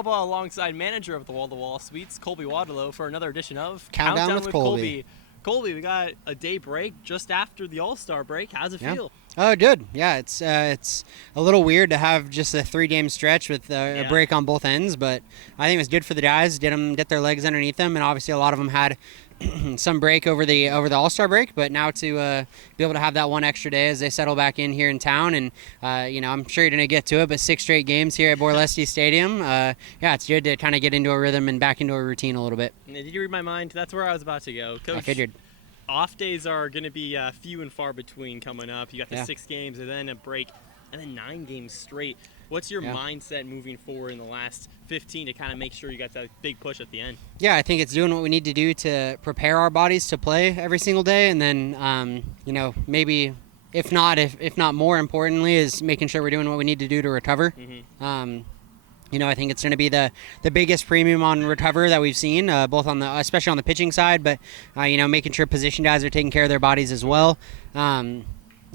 Alba alongside manager of the Wall to Wall Suites, Colby Watilo, for another edition of Countdown with Colby. Colby, we got a day break just after the All-Star break. How's it feel? Oh, good. Yeah, it's a little weird to have just a 3-game stretch with a break on both ends, but I think it was good for the guys. Get their legs underneath them, and obviously a lot of them had some break over the All-Star break, but now to be able to have that one extra day as they settle back in here in town, and I'm sure you're going to get to it, but 6 straight games here at Borlesti Stadium. It's good to kind of get into a rhythm and back into a routine a little bit. Did you read my mind? That's where I was about to go. Coach, I figured. Off days are going to be few and far between coming up. You got the 6 games and then a break and then 9 games straight. What's your mindset moving forward in the last 15 to kind of make sure you got that big push at the end? Yeah, I think it's doing what we need to do to prepare our bodies to play every single day, and then maybe if not more importantly is making sure we're doing what we need to do to recover. Mm-hmm. I think it's going to be the biggest premium on recover that we've seen, both especially on the pitching side, but making sure position guys are taking care of their bodies as well. So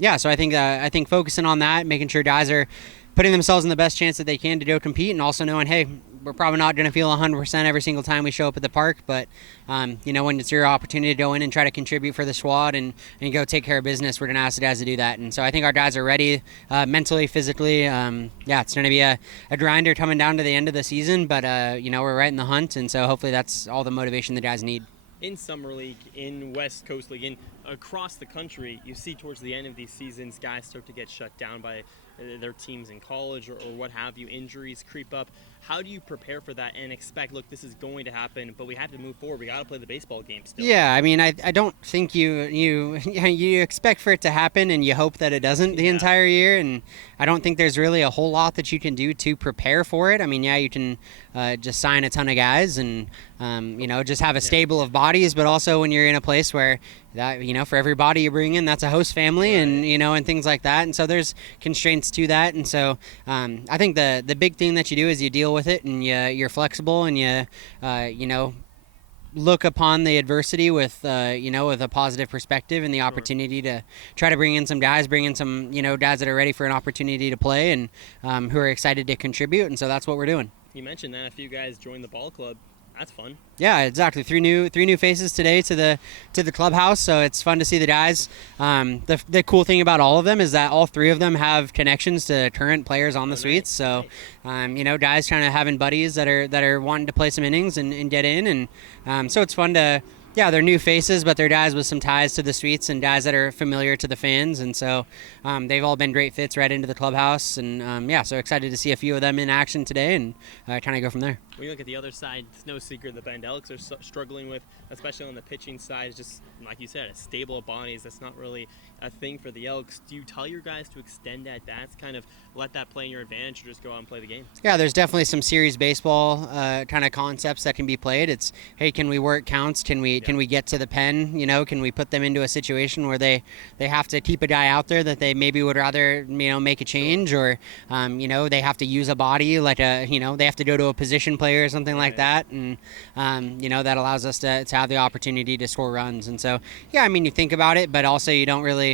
I think focusing on that, making sure guys are putting themselves in the best chance that they can to go compete, and also knowing, hey, we're probably not going to feel 100% every single time we show up at the park, but when it's your opportunity to go in and try to contribute for the squad and go take care of business, we're going to ask the guys to do that. And so I think our guys are ready mentally, physically. It's going to be a grinder coming down to the end of the season, but we're right in the hunt, and so hopefully that's all the motivation the guys need. In Summer League, in West Coast League, across the country, you see towards the end of these seasons, guys start to get shut down by their teams in college or what have you. Injuries creep up. How do you prepare for that and expect, look, this is going to happen, but we have to move forward. We got to play the baseball game still. Yeah, I mean, I don't think you expect for it to happen and you hope that it doesn't the entire year, and I don't think there's really a whole lot that you can do to prepare for it. I mean, you can just sign a ton of guys and, just have a stable of bodies, but also when you're in a place where that, for every body you bring in, that's a host family, and, and things like that. And so there's constraints to that. And so I think the big thing that you do is you deal with it, and you're flexible, and you look upon the adversity with with a positive perspective and the opportunity to try to bring in some guys that are ready for an opportunity to play and who are excited to contribute. And so that's what we're doing. You mentioned that a few guys joined the ball club. That's fun. Yeah, exactly. Three new faces today to the clubhouse, so it's fun to see the guys. The cool thing about all of them is that all 3 of them have connections to current players on the suites. So, guys trying to having buddies that are wanting to play some innings and get in, and so it's fun to. Yeah, they're new faces, but they're guys with some ties to the suites and guys that are familiar to the fans. And so they've all been great fits right into the clubhouse. And, so excited to see a few of them in action today and kind of go from there. When you look at the other side, it's no secret the Bend Elks are struggling with, especially on the pitching side, just like you said, a stable of bodies. That's not really a thing for the Elks. Do you tell your guys to extend that? That's kind of let that play in your advantage or just go out and play the game? Yeah, there's definitely some series baseball kind of concepts that can be played. It's, hey, can we work counts? Can we get to the pen? Can we put them into a situation where they have to keep a guy out there that they maybe would rather, make a change, or, they have to use a body like they have to go to a position player or something like that. And, that allows us to have the opportunity to score runs. And so, you think about it, but also you don't really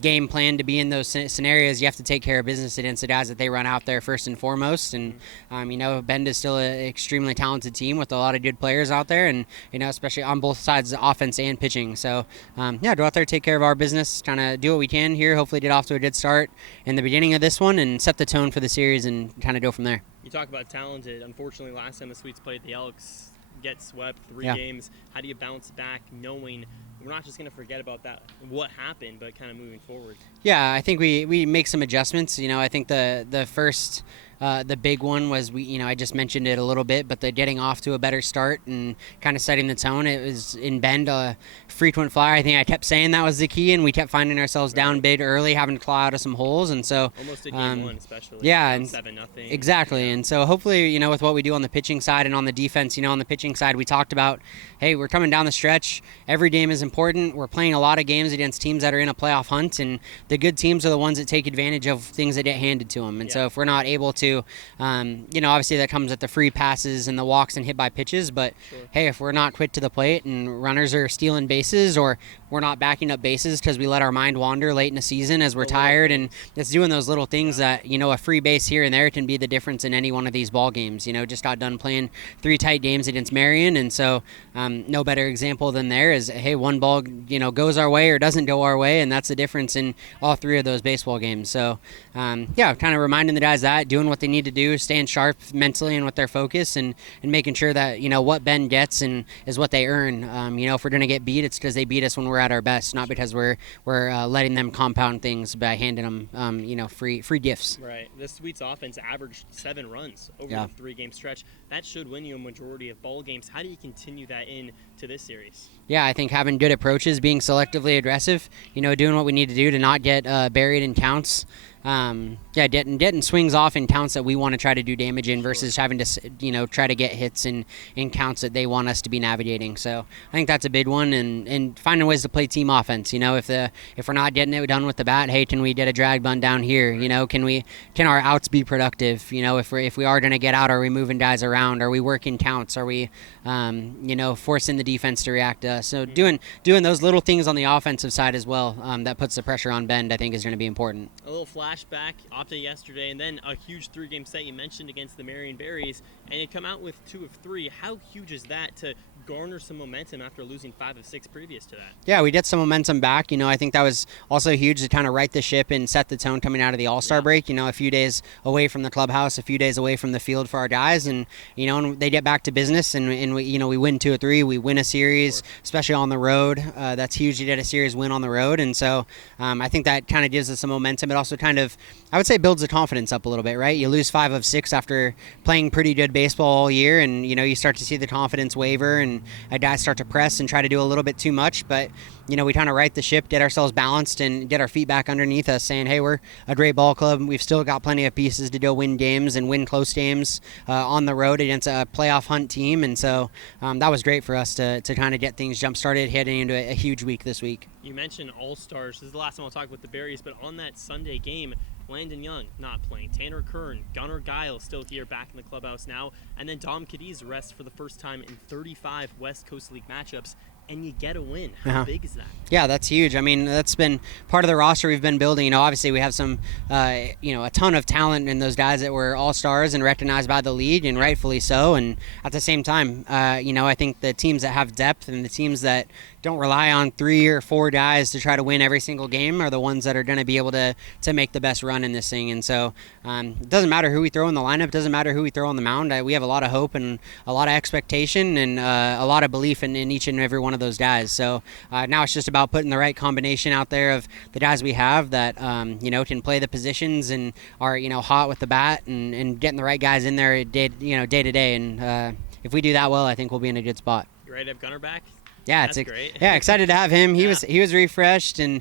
game plan to be in those scenarios. You have to take care of business against the guys that they run out there first and foremost. And, Bend is still an extremely talented team with a lot of good players out there, and, especially on both sides, offense and pitching. So, go out there, take care of our business, trying to do what we can here, hopefully get off to a good start in the beginning of this one and set the tone for the series and kind of go from there. You talk about talented. Unfortunately, last time the Sweets played the Elks, get swept 3 games. How do you bounce back knowing we're not just going to forget about that, what happened, but kind of moving forward? Yeah, I think we make some adjustments. I think the first the big one was I just mentioned it a little bit, but the getting off to a better start and kind of setting the tone. It was in Bend a frequent flyer. I think I kept saying that was the key, and we kept finding ourselves down big early, having to claw out of some holes, and so almost at game 1 especially. Yeah, and 7-0. Exactly, and so hopefully with what we do on the pitching side and on the defense, on the pitching side we talked about, hey, we're coming down the stretch. Every game is important. We're playing a lot of games against teams that are in a playoff hunt, and the good teams are the ones that take advantage of things that get handed to them. And so if we're not able to to, obviously that comes at the free passes and the walks and hit by pitches. But hey, if we're not quick to the plate and runners are stealing bases, or we're not backing up bases because we let our mind wander late in the season as we're tired, and it's doing those little things that, a free base here and there can be the difference in any one of these ball games. Just got done playing 3 tight games against Marion, and so no better example than there is, hey, one ball, goes our way or doesn't go our way, and that's the difference in all 3 of those baseball games. So, kind of reminding the guys that, doing what they need to do, staying sharp mentally and with their focus, and making sure that, what Ben gets and is what they earn. If we're going to get beat, it's because they beat us when we're at our best, not because we're letting them compound things by handing them, free gifts. Right. The Sweets offense averaged 7 runs over the 3-game stretch. That should win you a majority of ball games. How do you continue that into this series? Yeah, I think having good approaches, being selectively aggressive, doing what we need to do to not get buried in counts. Getting swings off in counts that we want to try to do damage in versus having to, try to get hits in counts that they want us to be navigating. So I think that's a big one, and finding ways to play team offense. If we're not getting it done with the bat, hey, can we get a drag bunt down here? Can our outs be productive? If we are going to get out, are we moving guys around? Are we working counts? Are we, forcing the defense to react to us? So doing those little things on the offensive side as well, that puts the pressure on Bend, I think, is going to be important. A little flashback, off day yesterday, and then a huge 3-game set you mentioned against the Marion Berries, and you come out with 2 of 3. How huge is that to garner some momentum after losing 5 of 6 previous to that? Yeah, we get some momentum back. I think that was also huge to kind of right the ship and set the tone coming out of the All-Star break. A few days away from the clubhouse, a few days away from the field for our guys, and and they get back to business, and we win 2 or 3. We win a series, especially on the road. That's huge to get a series win on the road, and so I think that kind of gives us some momentum. It also kind of, I would say, builds the confidence up a little bit, right? You lose 5 of 6 after playing pretty good baseball all year, and you start to see the confidence waver, and guys start to press and try to do a little bit too much. But we kind of right the ship, get ourselves balanced, and get our feet back underneath us, saying, hey, we're a great ball club. We've still got plenty of pieces to go win games and win close games on the road against a playoff hunt team. And so that was great for us to kind of get things jump started heading into a huge week this week. You mentioned All-Stars. This is the last time I'll talk with the Berries, but on that Sunday game, Landon Young not playing, Tanner Kern, Gunnar Giles still here back in the clubhouse now, and then Dom Cadiz rests for the first time in 35 West Coast League matchups, and you get a win. How big is that? Yeah, that's huge. I mean, that's been part of the roster we've been building. Obviously we have some, a ton of talent in those guys that were all-stars and recognized by the league, and rightfully so. And at the same time, I think the teams that have depth and the teams that don't rely on 3 or 4 guys to try to win every single game are the ones that are going to be able to make the best run in this thing. And so it doesn't matter who we throw in the lineup, doesn't matter who we throw on the mound. We have a lot of hope and a lot of expectation and a lot of belief in each and every one of those guys. So now it's just about putting the right combination out there of the guys we have that can play the positions and are hot with the bat, and getting the right guys in there day to day. And if we do that well, I think we'll be in a good spot. You ready to have Gunnar back? Yeah, That's great. Yeah, excited to have him. He was refreshed, and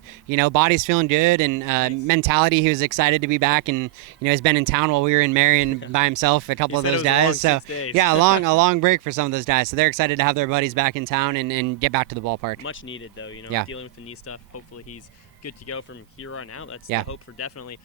body's feeling good, and mentality. He was excited to be back, and he's been in town while we were in Marion by himself. A couple of those guys, so yeah, a long break for some of those guys. So they're excited to have their buddies back in town and get back to the ballpark. Much needed though, dealing with the knee stuff. Hopefully he's good to go from here on out. That's the hope for definitely.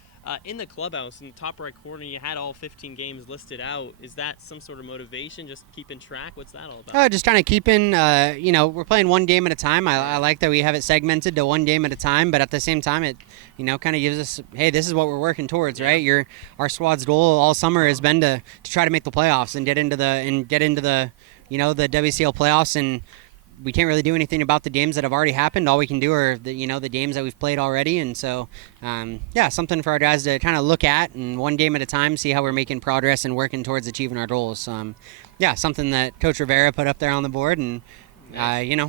In the clubhouse, in the top right corner, you had all 15 games listed out. Is that some sort of motivation, just keeping track? What's that all about? Just trying to keep in, we're playing one game at a time. I like that we have it segmented to one game at a time, but at the same time, it, kind of gives us, hey, this is what we're working towards, right? Our squad's goal all summer has been to try to make the playoffs and get into the the WCL playoffs, and we can't really do anything about the games that have already happened. All we can do are the games that we've played already, and so something for our guys to kind of look at, and one game at a time, see how we're making progress and working towards achieving our goals. Something that Coach Rivera put up there on the board, and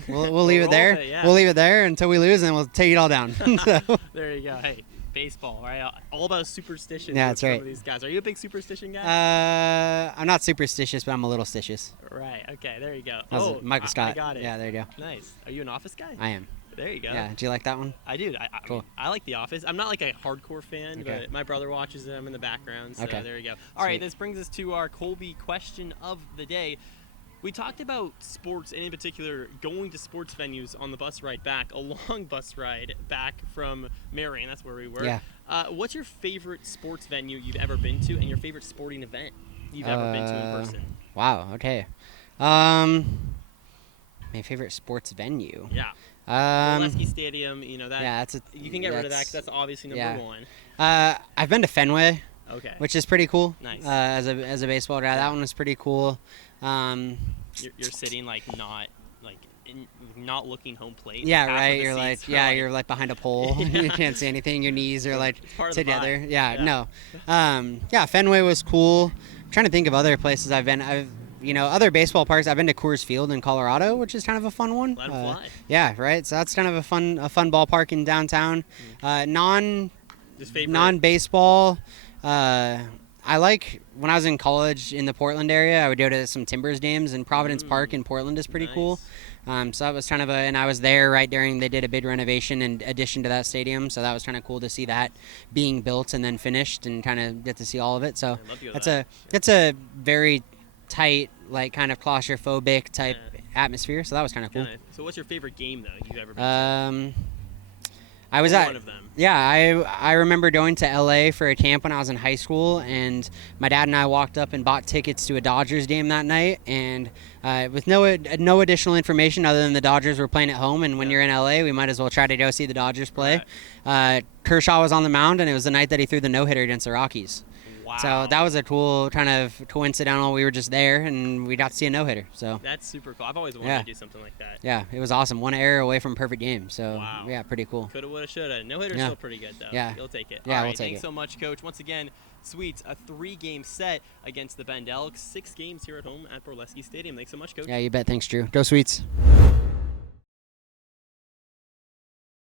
we'll leave it there. We'll leave it there until we lose, and we'll take it all down. So. There you go. Hey, baseball, right? All about superstition. Yeah, that's right. Some of these guys. Are you a big superstition guy? I'm not superstitious, but I'm a little stitious. Right. Okay. There you go. Michael Scott. I got it. Yeah, there you go. Nice. Are you an Office guy? I am. There you go. Yeah. Do you like that one? I do. Cool. I like The Office. I'm not like a hardcore fan, but my brother watches them in the background. So there you go. All right. This brings us to our Colby question of the day. We talked about sports, and in particular, going to sports venues on the bus ride back, a long bus ride back from Marion. That's where we were. Yeah. What's your favorite sports venue you've ever been to, and your favorite sporting event you've ever been to in person? Wow. Okay. My favorite sports venue. Yeah. Um, Lesky Stadium, you know that. yeah, that's a, You can get rid of that because that's obviously number one. I've been to Fenway, Okay. which is pretty cool. Nice. As a baseball guy, that one was pretty cool. You're sitting not looking home plate. Yeah, Half of right. the You're seats you're like behind a pole. You can't see anything. Your knees are like It's part of the together. vibe. Yeah, no. Fenway was cool. I'm trying to think of other places I've been. Other baseball parks. I've been to Coors Field in Colorado, which is kind of a fun one. Let 'em fly. Yeah, right. So that's kind of a fun ballpark in downtown. Just favorite. Non-baseball. I like when I was in college in the Portland area. I would go to some Timbers games, and Providence Park in Portland is pretty cool. So that was kind of and I was there right during they did a big renovation in addition to that stadium. So that was kind of cool to see that being built and then finished, and kind of get to see all of it. So that's a very tight, like kind of claustrophobic type atmosphere. So that was kind of cool. So what's your favorite game though you've ever been to? I was one of them. Yeah, I remember going to LA for a camp when I was in high school, and my dad and I walked up and bought tickets to a Dodgers game that night, and with no additional information other than the Dodgers were playing at home, and when you're in LA, we might as well try to go see the Dodgers play. Right. Kershaw was on the mound, and it was the night that he threw the no-hitter against the Rockies. Wow. So that was a cool kind of coincidental. We were just there, and we got to see a no-hitter. So that's super cool. I've always wanted to do something like that. Yeah, it was awesome. One error away from perfect game. So yeah, pretty cool. Coulda, woulda, shoulda. No-hitter's still pretty good though. Yeah, you'll take it. Yeah, All right, we'll take thanks it. so much, Coach. Once again, Sweets, a 3-game set against the Bend Elks. 6 games here at home at Borleski Stadium. Thanks so much, Coach. Yeah, you bet. Thanks, Drew. Go Sweets.